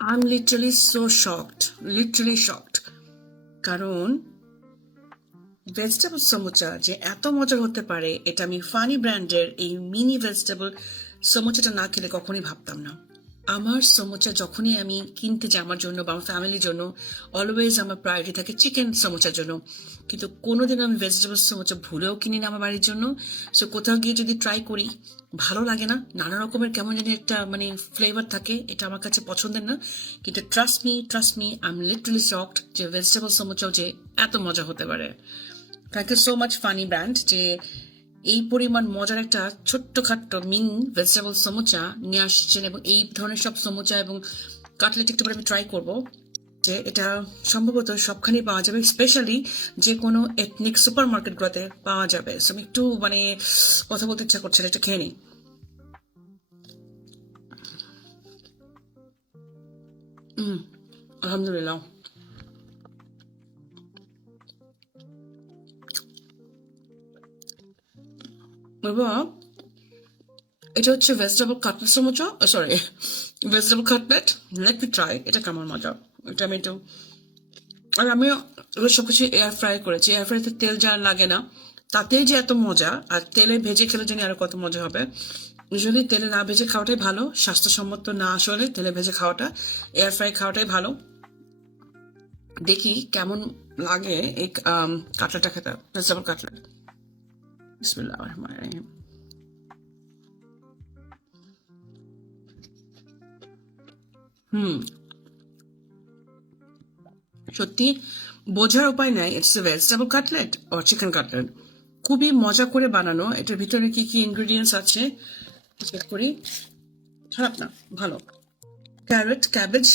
I'm literally so shocked. Literally shocked. কারণ vegetable samosa যে এত মজার হতে পারে এটা আমি ফানি ব্র্যান্ডের এই মিনি ভেজিটেবল সমোচাটা না খেলে কখনোই ভাবতাম না। আমার সমোচা যখনই আমি কিনতে যাই আমার জন্য বা আমার ফ্যামিলির জন্য অলওয়েজ আমার প্রায়োরিটি থাকে চিকেন সমোচার জন্য, কিন্তু কোনোদিন আমি ভেজিটেবল সমোচা ভুলেও কিনি না আমার বাড়ির জন্য। সো কোথাও গিয়ে যদি ট্রাই করি ভালো লাগে না, নানা রকমের কেমন জানি একটা মানে ফ্লেভার থাকে, এটা আমার কাছে পছন্দের না। কিন্তু trust me I am literally shocked যে ভেজিটেবল সমোচাও যে এত মজা হতে পারে। Thank you so much funny brand যে এই পরিমাণ মজার একটা ছোট্টখাট্ট মিন ভেজিটেবল সমোচা নিয়ে আসছেন, এবং এই ধরনের সব সমোচা এবং কাটলেট একটু পরে আমি ট্রাই করবো যে এটা সম্ভবত সবখানেই পাওয়া যাবে, স্পেশালি যে কোনো এথনিক সুপার মার্কেটগুলোতে পাওয়া যাবে। সো আমি একটু মানে কথা বলতে ইচ্ছা করছে, এটা খেয়ে নিই। আলহামদুলিল্লাহ। এবং এটা হচ্ছে vegetable cutlet samosa, sorry vegetable cutlet. Let me try এটা কেমন মজা। এটা আমি একটু, আর আমি এগুলো সবকিছু এয়ার ফ্রাই করেছি, এয়ার ফ্রাইতে তেল যা লাগে না তাতেই যে এত মজা, আর তেলে ভেজে খেলে জানি আরো কত মজা হবে। ইউজুয়ালি তেলে না ভেজে খাওয়াটাই ভালো, স্বাস্থ্যসম্মত না আসলে তেলে ভেজে খাওয়াটা, এয়ার ফ্রাই খাওয়াটাই ভালো। দেখি কেমন লাগে এই কাটলেটটা খেতে, ভেজিটেবল কাটলেট। বিসমিল্লাহির রহমানির রহিম। সত্যি বোঝার উপায় নাই ইটস এ ভেজিটেবল কাটলেট ও চিকেন কাটলেট। খুবই মজা করে বানানো। এটার ভিতরে কি কি ইনগ্রিডিয়েন্টস আছে চেক করি। খারাপ না, ভালো। ক্যারট, ক্যাবেজ,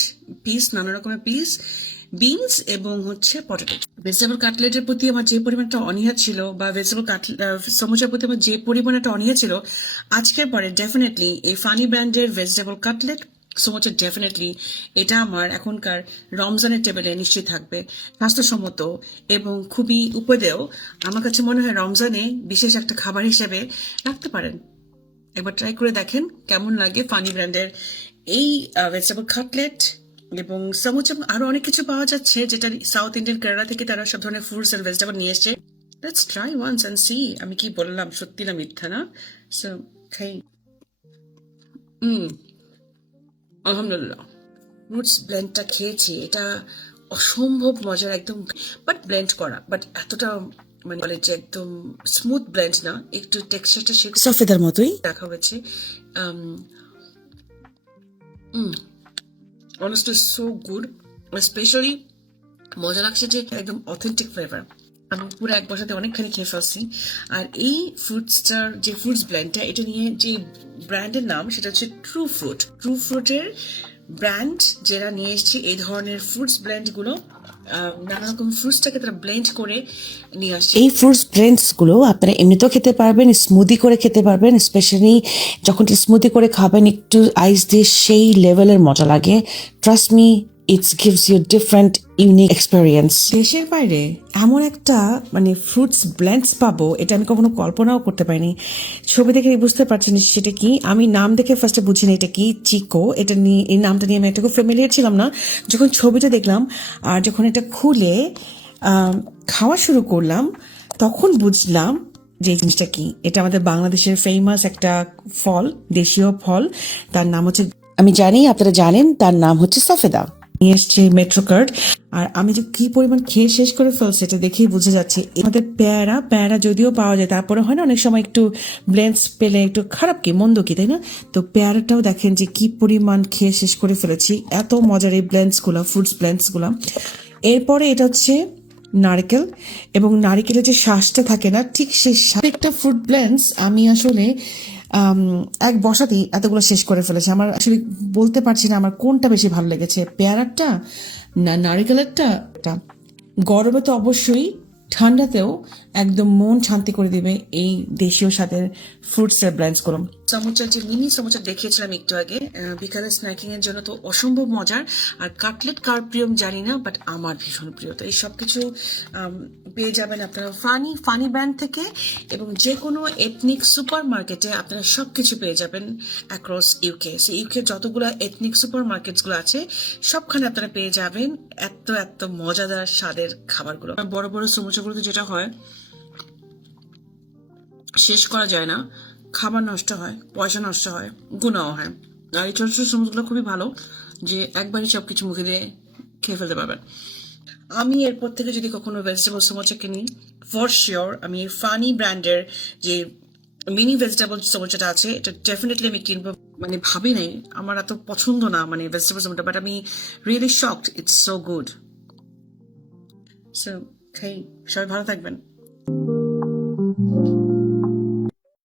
পিস, নানা রকমের পিস, বিনস এবং হচ্ছে পটেটো। ভেজিটেবল কাটলেটের প্রতি আমার যে পরিমাণটা অনীহা ছিল, বা ভেজিটেবল কাটলেট সমোসার প্রতি আমার যে পরিমাণটা অনীহা ছিল, আজকের পরে ডেফিনেটলি এই ফানি ব্র্যান্ডের ভেজিটেবল কাটলেট সমোসা ডেফিনেটলি এটা আমার এখনকার রমজানের টেবিলে নিশ্চয়ই থাকবে। স্বাস্থ্যসম্মত এবং খুবই উপদেয়। আমার কাছে মনে হয় রমজানে বিশেষ একটা খাবার হিসেবে রাখতে পারেন। একবার ট্রাই করে দেখেন কেমন লাগে ফানি ব্র্যান্ডের এই ভেজিটেবল কাটলেট এবং সমুচা। আরো অনেক কিছু পাওয়া যাচ্ছে যেটা সাউথ ইন্ডিয়ান কেরালা থেকে তারা সব ধরনের ফ্রুটস এন্ড ভেজিটেবল নিয়ে এসছে। Let's try once and see আমি কি বললাম সত্যি না মিথ্যা না। সো খাই। আলহামদুলিল্লাহ। ফ্রুটস ব্লেন্ডটা খেয়েছি, এটা অসম্ভব মজার একদম, বাট ব্লেন্ড করা, বাট এতটা মানে বলে যে একদম স্মুথ ব্লেন্ড না, একটু টেক্সচারটা সে সফেদার মতোই রাখা হয়েছে। Honestly so good. স্পেশালি মজা লাগছে যে একদম অথেন্টিক ফ্লেভার। আমি পুরো এক বসাতে অনেকখানি খেয়ে ফেলছি। আর এই ফ্রুটসটার যে ফ্রুটস ব্ল্যান্ডটা, এটা নিয়ে যে ব্র্যান্ডের নাম সেটা হচ্ছে ট্রু ফ্রুট। ট্রু ফ্রুটের ব্র্যান্ড যারা নিয়ে এসছে এই ধরনের ফ্রুটস ব্লেন্ড গুলো, নানা রকম ফ্রুটসটাকে তারা ব্লেন্ড করে নিয়ে আসছে। এই ফ্রুটস ব্লেন্ডস গুলো আপনারা এমনিতেও খেতে পারবেন, স্মুদি করে খেতে পারবেন। স্পেশালি যখন স্মুদি করে খাবেন একটু আইস দিয়ে, সেই লেভেলের মজা লাগে। Trust me, it's gives you different unique experience. দেশের বাইরে এমন একটা মানে ফ্রুটস ব্লেন্ডস পাবো এটা আমি কখনো কল্পনাও করতে পারিনি। ছবি দেখে বুঝতে পারছেন সেটা কি। আমি নাম দেখে ফার্স্টে বুঝিনি এটা কি, চিকো। এটা নিয়ে, এই নামটা নিয়ে আমি একটা খুব ফ্যামিলিয়ার ছিলাম না। যখন ছবিটা দেখলাম আর যখন এটা খুলে খাওয়া শুরু করলাম তখন বুঝলাম যে এই জিনিসটা কি। এটা আমাদের বাংলাদেশের ফেমাস একটা ফল, দেশীয় ফল। তার নাম হচ্ছে, আমি জানি আপনারা জানেন, তার নাম হচ্ছে সফেদা। নিয়ে এসছে মেট্রো কার্ড। আর আমি যে কি পরিমাণ খেয়ে শেষ করে ফেলছে এটা দেখেই বোঝা যাচ্ছে। আমাদের পেয়ারা যদিও পাওয়া যায়, তারপরে হয় না অনেক সময় একটু ব্লেন্ডস পেলে একটু খারাপ কি মন্দ কি, তাই না? তো পেয়ারাটাও দেখেন যে কি পরিমাণ খেয়ে শেষ করে ফেলেছি। এত মজার এই ব্লেন্ডস গুলা, ফ্রুটস ব্লেন্ডস গুলা। এরপরে এটা হচ্ছে নারকেল, এবং নারকেলের যে শ্বাসটা থাকে না, ঠিক সেই একটা ফ্রুট ব্লেন্ডস আমি আসলে এক বসাতেই এতগুলো শেষ করে ফেলেছে। আমার আসলে বলতে পারছি না আমার কোনটা বেশি ভালো লেগেছে, পেয়ারাটা না নারিকেলেরটা। গরমে তো অবশ্যই ঠান্ডাতেও একদম মন শান্তি করে দিবে এই দেশীয় স্বাদের ফ্রুটসের ব্লেন্ডস গুলো। সমুচা যে মিনি সমুচা দেখিয়েছিলাম একটু আগে বিকালে স্ন্যাকিং এর জন্য তো অসম্ভব মজার। আর কাটলেট কার প্রিয় জানি না, বাট আমার ভীষণ প্রিয়। তো এই সব কিছু পেয়ে যাবেন আপনারা ফানি ব্র্যান্ড থেকে, এবং যে কোনো এথনিক সুপার মার্কেটে আপনারা সবকিছু পেয়ে যাবেন অ্যাক্রস ইউকে। সো ইউকে যতগুলো এথনিক সুপার মার্কেটসগুলো আছে সবখানে আপনারা পেয়ে যাবেন এত এত মজাদার স্বাদের খাবারগুলো। বড় বড় সমুচাগুলোতে যেটা হয়, শেষ করা যায় না, খাবার নষ্ট হয়, পয়সা নষ্ট হয়, গুণাও হয়। আর এই ছোট ছোট সমুচগুলো খুবই ভালো, যে একবারই সবকিছু মুখে দিয়ে খেয়ে ফেলতে পারবেন। আমি এরপর থেকে যদি কখনো ভেজিটেবল সমোসা কিনি, ফর শিওর আমি ফানি ব্র্যান্ডের যে মিনি ভেজিটেবল সমোসাটা আছে এটা ডেফিনেটলি আমি কিনবো। মানে ভাবি নাই, আমার এত পছন্দ না মানে ভেজিটেবল সমোসা, বাট আমি really shocked, it's so good. So খাই, সবাই ভালো থাকবেন।